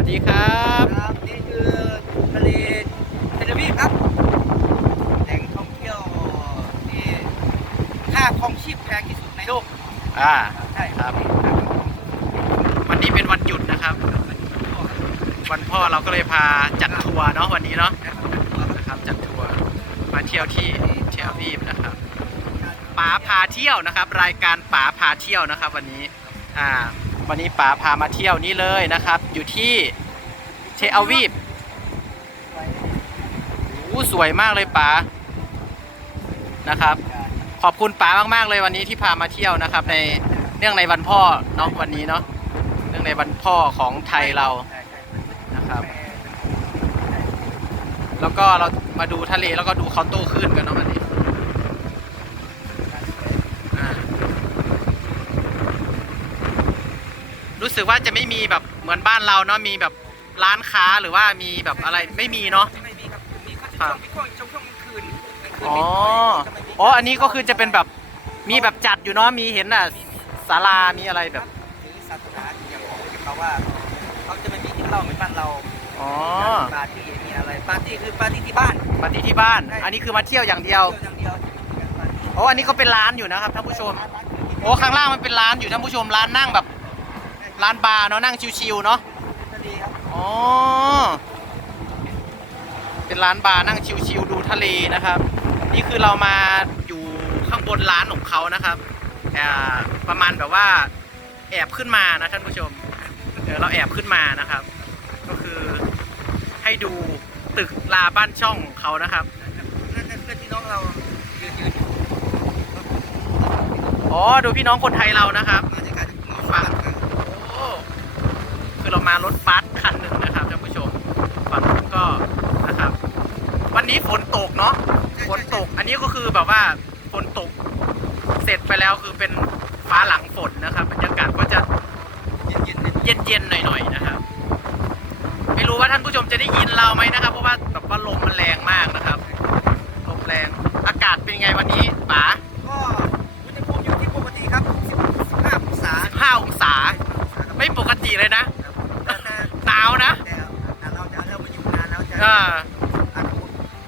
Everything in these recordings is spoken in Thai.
วัสดีครับ ครับนี่คือทะเลเทลอาวีฟครับแหล่งท่องเที่ยวที่ค่าครองชีพแพงที่สุดในโลกอ่า ใช่ครับ วันนี้เป็นวันหยุดนะครับ วันพ่อเราก็เลยพาจัดทัวร์เนาะวันนี้เนาะนะครับจัดทัวร์มาเที่ยวที่เทลอาวีฟนะครับป๋าพาเที่ยวนะครับ รายการป๋าพาเที่ยวนะครับ วันนี้อ่า วันนี้ป๋าพามาเที่ยวนี้เลยนะครับ อยู่ที่เทอาวีฟโอ้สวยมากเลยป๋านะครับ ขอบคุณป๋ามากๆเลยวันนี้ที่พามาเที่ยวนะครับ ในเนื่องในวันพ่อเนาะวันนี้เนาะเนื่องในวันพ่อของไทยเรานะครับ แล้วก็เรามาดูทะเลแล้วก็ดูเขาโต้คลื่นกันเนาะวันนี้อ่า รู้สึกว่าจะไม่มีแบบเหมือนบ้านเราเนาะมีแบบร้านค้าหรือว่ามีแบบอะไรไม่มีเนาะ ไม่มีครับมีก็จะครัช่วบงมีช่วงช่วงช่วงกลางคืนกลางคืนอ๋อจะไม่มีอ๋อ อันนี้ก็คือจะเป็นแบบมีแบบจัดอยู่เนาะมีเห็นอะศาลามีอะไรแบบถือศาสนาอย่างของเขาว่าเขาจะไม่มีกินเหล้าเหมือนบ้านเราอ๋อปาร์ตี้มีอะไรปาร์ตี้คือปาร์ตี้ที่บ้านปฏิที่บ้าน อันนี้คือมาเที่ยวอย่างเดียวเที่ยวอย่างเดียวจะไม่มีการปาร์ตี้โอ้อันนี้ก็เป็นร้านอยู่นะครับท่านผู้ชมโอ้ข้างล่างมันเป็นร้านอยู่ท่านผู้ชมร้านนั่งแบบ ร้านบาร์เนาะนั่งชิวๆเนาะทะเลครับอ๋อเป็นร้านบาร์นั่งชิวๆดูทะเลนะครับ นี่คือเรามาอยู่ข้างบนร้านของเขานะครับอ่าประมาณแบบว่า แอบขึ้นมานะท่านผู้ชมเดี๋ยวเราแอบขึ้นมานะครับ ก็คือให้ดูตึกลาบ้านช่องของเขานะครับนั่นนั่นเพื่อนพี่น้องเรายืนยืนอ๋อดูพี่น้องคนไทยเรานะครับ มาจากการหมอฟัง โอ้ คือเรามารถบัสคันหนึ่งนะครับท่านผู้ชมฝั่งนู้นก็นะครับ วันนี้ฝนตกเนาะฝนตก อันนี้ก็คือแบบว่าฝนตก เสร็จไปแล้วคือเป็นฟ้าหลังฝนนะครับบรรยากาศก็จะเย็นเย็นเย็นเย็นๆหน่อยๆนะครับ ไม่รู้ว่าท่านผู้ชมจะได้ยินเราไหมนะครับ เพราะว่าแบบว่าลมมันแรงมากนะครับลมแรงอากาศเป็นไงวันนี้ป๋าก็อุณหภูมิอยู่ที่ปกติครับ15องศา15องศาไม่ปกติเลยนะแต่แต่หนาวนะแต่แต่เราจะเริ่มมาอยู่นานแล้วจะอ่าอาจจะ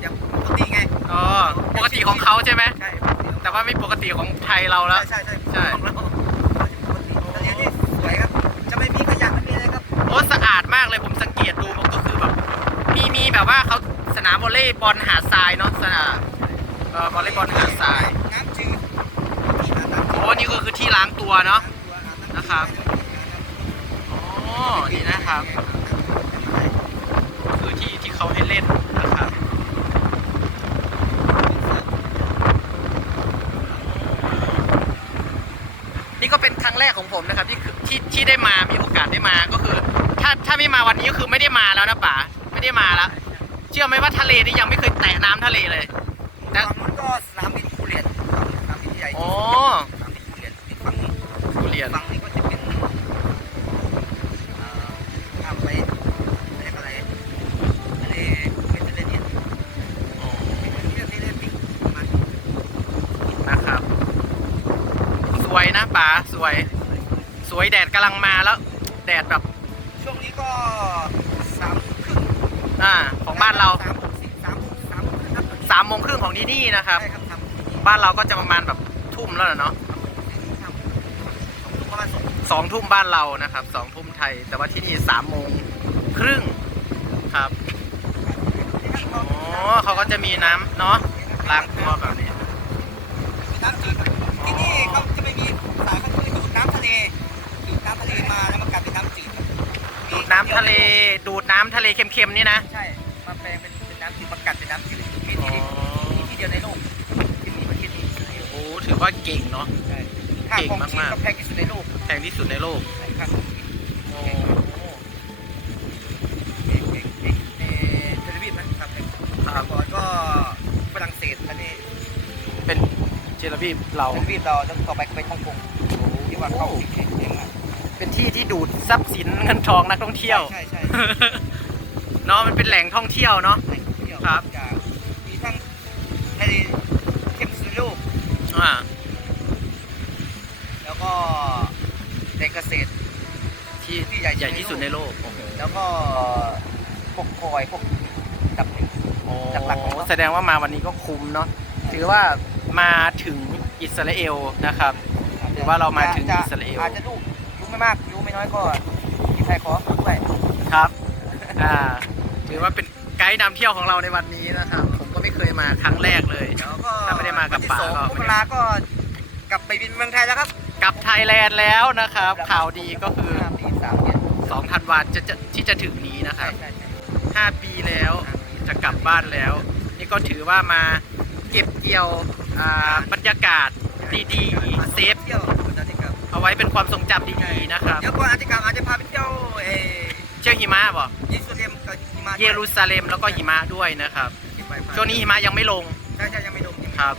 อย่างปกติไงอ๋อปกติของเขาใช่ไหมใช่แต่ว่าไม่ปกติของไทยเราแล้วใช่ใช่ใช่ของเราปกติทะเลนี่สวยครับ จะไม่มีขยะไม่มีอะไรครับโอ้สะอาดมากเลยผมสังเกตดูมันก็คือแบบมีมีแบบว่าเขาสนามวอลเลย์บอลหาดทรายเนาะสนามเอ่อวอลเลย์บอลหาดทรายน้ำจืดที่น้ำน้ำโอ้นี่ก็คือที่ล้างตัวเนาะนะครับอ๋อนี่นะครับก็คือที่ที่ เขาให้เล่นนะครับนี่ก็เป็นครั้งแรกของผมนะครับที่ที่ที่ได้มามีโอกาสได้มาก็คือ ถ้าถ้าไม่มาวันนี้ก็คือไม่ได้มาแล้วนะป๋าไม่ได้มาแล้วเชื่อไหมว่าทะเลนี่ยังไม่เคยแตะน้ำทะเลเลย ฝั่งนู้นก็สนามบินภูเก็ตสนามบินใหญ่ที่ อ๋อ สุดสนามบินภูเก็ตอีกฝั่งนี้ ทุเรียน ฝั่งนี้ก็จะเป็นเอ่อข้ามไปเรียกอะไรทะเลเมดิเตอร์เรเนียน อ๋อ เมดิเตอร์เรเนียนปิกประมาณ นะครับ สวย นะป๋าสวย สวยแดดกำลังมาแล้ว แดดแบบช่วงนี้ก็สามครึ่งอ่าของบ้านเราสามโมงสิบสามสามครึ่งครับสามโมงครึ่งของที่นี่นะครับ ใช่ครับสามโมงครึ่งบ้านเราก็จะประมาณแบบทุ่มแล้วน่ะเนาะครับประมาณสองสองทุ่มบ้านเรานะครับสองทุ่มไทย แต่ว่าที่นี่สามโมงครึ่งครับอ๋อเขาก็จะมีน้ำเนาะล้างตัวแบบนี้ น้ำจืดที่นี่เขาจะไม่มีสายก็คือดูดน้ำทะเลดูดน้ำทะเลมาแล้วมันกลายเป็นน้ำจืด ดูดน้ำ ทะเลดูดน้ำทะเลเค็มๆนี่นะ ใช่ มาแปลงเป็นเป็นน้ำจืดประกัดเป็นน้ำจืดที่อ๋อ ที่ที่เดียวในโลกที่มีประเทศนี้โอ้ ถือว่าเก่งเนาะ ใช่ค่าเก่งของมากๆชีพก็แพงที่สุดในโลกแพงที่สุดในโลก ใช่ค่าของชีพโอ้เอกเอกเอกเอกเทเลวิฟนะครับเอกครับก่อนก็ฝรั่งเศสอันนี้เป็นเจลาบีบเราเทเลวิฟเราแล้วต่อไปก็ไปฮ่องกงที่ว่าเข้าที่เก่งเก่งมาก เป็นที่ที่ดูดทรัพย์สินเงินทองนักท่องเที่ยว ใช่ใช่เนาะมันเป็นแหล่งท่องเที่ยวเนาะใช่เที่ยวครับจากมีทั้งทะเลเข้มสุดในโลก อ่าแล้วก็แหล่งเกษตร ที่ที่ใหญ่ใหญ่ที่สุดในโลกโอ้โหแล้วก็พวกคอยพวกดับหนึ่งโอ้หลักๆเลยเนอะแสดงว่ามาวันนี้ก็คุ้มเนาะถือว่ามาถึงอิสราเอลนะครับถือว่าเรามาถึงจะอิสราเอล อาจจะรู้รู้ ไม่มากรู้ไม่น้อยก็ที่ใครขอด้วยครับ อ่าถือว่าเป็นไกด์นำเที่ยวของเราในวันนี้นะครับ ผมก็ไม่เคยมาครั้งแรกเลยแล้วก็ถ้าไม่ได้มากับวันที่ป๋าสองก็มกราก็กลับไปบินเมืองไทยแล้วครับกลับไทยแลนด์แล้วนะครับ ข่าวดีก็คือห้าปีสามเดือน2ธันวาจะจะที่จะถึงนี้นะคใช่รับ ใช่ใช่5 ปีแล้วจะกลับบ้านแล้ว นี่ก็ถือว่ามาเก็บเกี่ยวอ่าบรรยากาศดีๆเซฟ เอาไว้เป็นความทรงจำดีๆนะครับ เดี๋ยวก่อนอาทิตย์ครับอาจจะพาไปเที่ยวเออเชื่อหิมะบ่ยิสเลียมกับหิมะเยรูซาเล็มแล้วก็หิมะด้วยนะครับเก็บไว้ช่วงนี้หิมะยังไม่ลง ใช่ใช่ยังไม่ลงยังไม่ลงครับ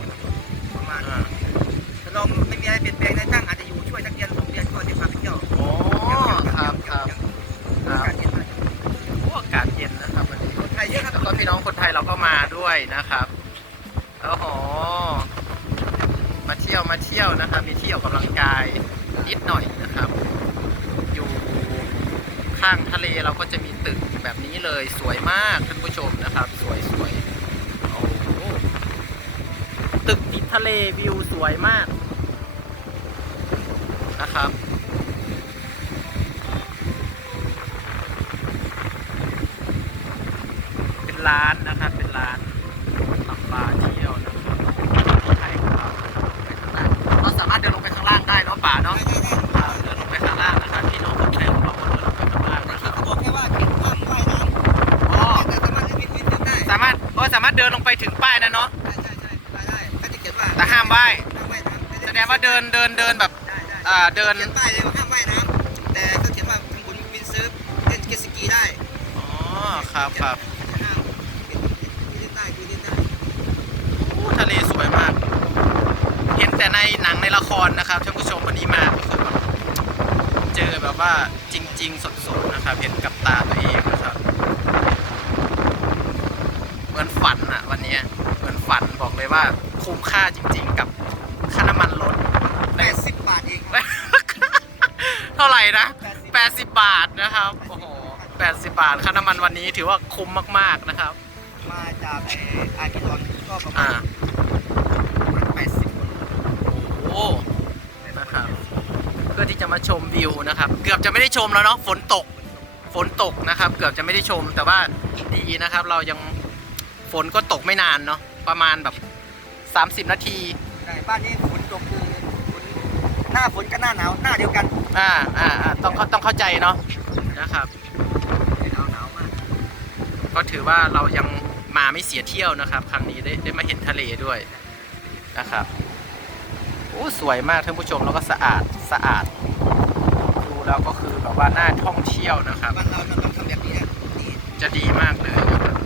ประมาณอ่าถ้าลองไม่มีอะไรเปลี่ยนแปลงในตั้งอาจจะอยู่ช่วยนักเรียนโรงเรียนก็จะพาไปเที่ยวโอ้ครับครับครับการเรียนมาโอ้อากาศเย็นนะครับวันนี้คนไทยเยอะครับแล้วก็พี่น้องคนไทยเราก็มาด้วยนะครับโอ้โหมาเที่ยวมาเที่ยวนะครับมีเที่ยวกำลังกาย นิดหน่อยนะครับ อยู่ข้างทะเลเราก็จะมีตึกแบบนี้เลยสวยมากท่านผู้ชมนะครับ สวยสวยโอ้ตึกติดทะเลวิวสวยมากนะครับเป็นร้านนะครับเป็นร้าน เดินลงไปถึงป้ายนะเนาะใช่ใช่ใช่ได้ได้ก็จะเขียนว่าแต่ห้ามว่ายห้ามว่ายน้ำแสดงว่าเดินเดินเดินแบบ ได้ได้อ่าเดิน เขียนป้ายเลยว่าห้ามว่ายน้ำแต่ก็เขียนว่าคุณวินเซิร์ฟเล่นเจตสกีได้อ๋อครับครับจะห้ามยืนเล่นได้ยืนเล่นได้โอ้ทะเลสวยมาก เห็นแต่ในหนังในละครนะครับท่านผู้ชมวันนี้มาก็คือแบบเจอแบบว่าจริง ๆ สดๆนะครับ เห็นกับตาตัวเองนะครับ เหมือนฝันอะวันนี้เหมือน ฝันบอกเลยว่าคุ้มค่าจริงๆกับค่าน้ำมันรถแปดสิบบาทเองครับ เท่าไหร่นะแปดสิบ80บาทนะครับ โอ้โห80บาทค่าน้ำมันวันนี้ถือว่าคุ้มมากๆนะครับ มาจากไอ้อาร์กิลอนก็ประมาอ่า ณแปดสิบโอ้โหนะครับ เพื่อที่จะมาชมวิวนะครับ เกือบจะไม่ได้ชมแล้วเนาะฝนตก ฝนตกนะครับ เกือบจะไม่ได้ชมแต่ว่าดีนะครับ เรายังฝนก็ตกไม่นานเนาะ ประมาณแบบ 30 นาทีใช่บ้านนี้ฝนตกคือฝนหน้าฝนกับหน้าหนาวหน้าเดียวกันอ่าอ่าอ่าต้องเข้าต้องเข้าใจเนาะนะครับ หนาวหนาวมากก็ถือว่าเรายังมาไม่เสียเที่ยวนะครับ ครั้งนี้ได้ได้มาเห็นทะเลด้วยนะครับโอ้สวยมากท่านผู้ชมแล้วก็สะอาดสะอาด ดูแล้วก็คือแบบว่าน่าท่องเที่ยวนะครับ บ้านเราเราต้องทำแบบนี้นะนี่จะดีมากเลยนะครับ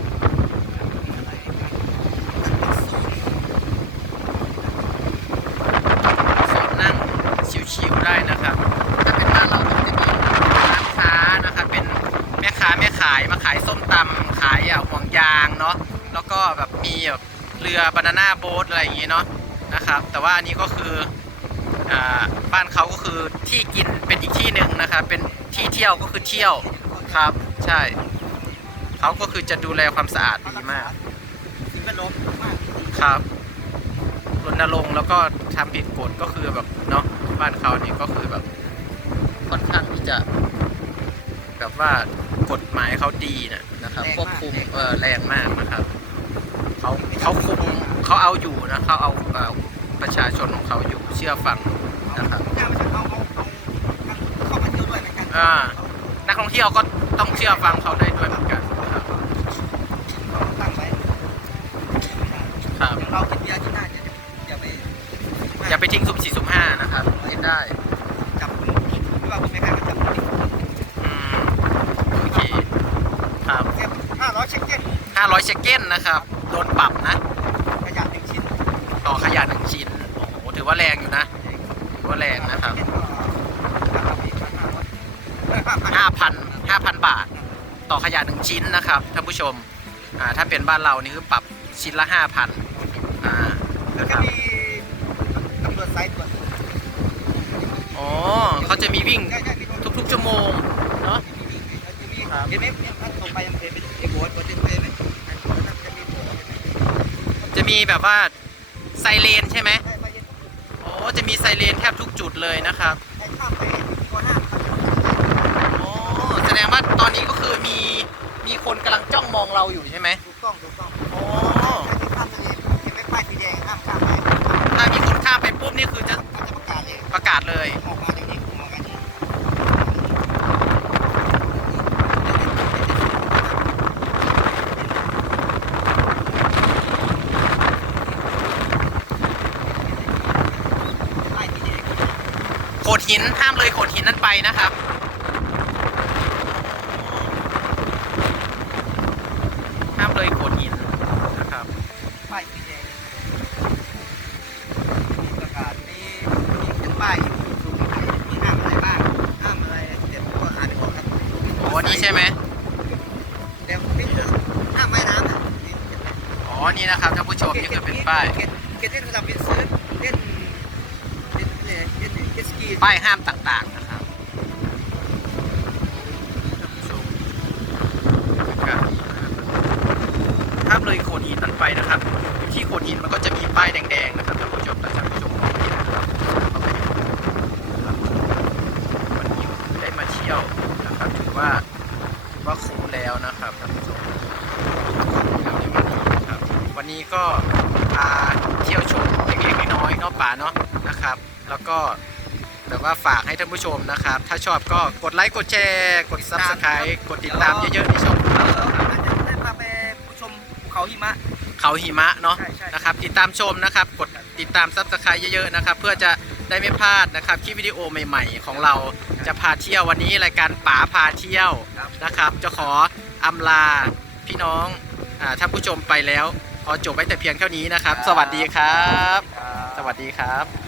สอนนั่งชิวๆได้นะครับ ถ้าเป็นบ้านเราก็จะมีร้านค้านะครับ เป็นแม่ค้าแม่ขายมาขายส้มตำขายอะห่วงยางเนาะแล้วก็แบบมีแบบเรื อบานาน่าโบ๊ทอะไรอย่างงี้เนาะนะครับ แต่ว่าอันนี้ก็คืออ่าบ้านเขาก็คือที่กินเป็นอีกที่หนึ่งนะครับ เป็นที่เที่ยวก็คือเที่ยวครับ ใช่เขาก็คือจะดูแลความสะอาดดีมากสิ่งแวดล้อมมากครับรณรงค์แล้วก็ทำผิดกฎก็คือแบบเนาะบ้านเขานี่ก็คือแบบค่อนข้างที่จะ แบบว่ากฎหมายเขาดีนะนะครับควบคุมเออแรงมากนะครับ เขาเขาคุมเขาเอาอยู่นะเขาเอาเอ่อประชาชนของเขาอยู่เชื่อฟังนะครับถ้าไม่ใช่เอาเอาเอาเข้ามาเที่ยวด้วยเหมือนกันอ่านักท่องเที่ยวก็ต้องเชื่อฟังเขาได้ด้วยเหมือนกันนะครับตั้งไว้ครับเรากินเบียร์ที่หน้าจะอย่าไปอย่าไปทิ้งสุ่มสี่สุ่มห้านะครับเล่นได้จับไม่ว่าคุณไม่กล้าก็จับอืมโอเคครับแค่ห้าร้อยเช็คเก็ต500เชคเก้นนะครับโดนปรับนะ ขยะหนึ่งชิ้นต่อขยะหนึ่งชิ้น โอ้โห ถือว่าแรงอยู่นะ ถือว่าแรงนะครับห้าพันห้าพันบาท ต่อขยะหนึ่งชิ้นนะครับท่านผู้ชม อ่า ถ้าเป็นบ้านเรานี่คือปรับชิ้นละห้าพันอ่าแล้วนะคก็รับ มีแบบว่าไซเรนใช่ไหมใช่ไปเย็นโอ้จะมีไซเรนแทบทุกจุดเลยนะครับใช่ข้ามไปก็ห้ามเขาจะโอ้แสดงว่าตอนนี้ก็คือมีมีคนกำลังจ้องมองเราอยู่ใช่ไหมถูกต้องถูกต้องโอ้ใช่ที่ข้ามตรงนี้เห็นไหมป้ายสีแดงห้ามข้ามไปถ้ามีคนข้ามไปปุ๊บนี่คือจะเขาจะประกาศเลยประกาศเลย ออกมาอย่างนี้ออกมาอย่างนี้ป้ายสีแดง โข ดหินห้ามเลยโขดหินนั้นไปนะครับ ห้ามเลยโขดหินนะครับป้ายสีแดงมีประกาศมีมีเป็นป้ายอยู่สูงที่ไหนมีห้ามอะไรบ้างห้ามอะไรเดี๋ยวผมก็อ่านให้ก่อนครับโอ้นี่ใช่ไหมเดี๋ยวไม่ถึงห้ามว่ายน้ำนะนี่อ๋อนี่นะครับท่านผู้ชมนี่คือเป็นป้ายเกตเกตเล่นโทรศัพท์เล่นซื้อเล่นเล่นเล่น เล่นเล่นสกีป้ายห้ามต่างๆนะครับท่านผู้ชมครับห้ามเลยโขดหินนั้นไปนะครับ ที่โขดหินมันก็จะมีป้ายแดงๆนะครับท่านผู้ชมท่านผู้ชมมองเห็นนะครับเข้าไปดูนะครับวันนี้ได้มาเที่ยวนะครับถือว่าถือว่าคุ้มแล้วนะครับท่านผู้ชมวันนี้ก็พาเที่ยวชมเล็กๆน้อยๆเนาะป่าเนาะนะครับ แล้วก็ ว่าฝากให้ท่านผู้ชมนะครับ ถ้าชอบก็กดไลค์กดแชร์กด subscribe กดติดตามเยอะๆในช่องของเราเราอาจจะได้พาไปผู้ชมภูเขาหิมะ เขาหิมะเนาะใช่ใช่ นะครับ ติดตามชมนะครับ กดติดตาม subscribe เยอะๆนะครับ เพื่อจะได้ไม่พลาดนะครับคลิปวิดีโอใหม่ ๆ ของเราจะพาเที่ยววันนี้รายการป๋าพาเที่ยวครับนะครับ จะขออำลาพี่น้องอาท่านผู้ชมไปแล้วขอจบไว้แต่เพียงเท่านี้นะครับ สวัสดีครับ สวัสดีครับ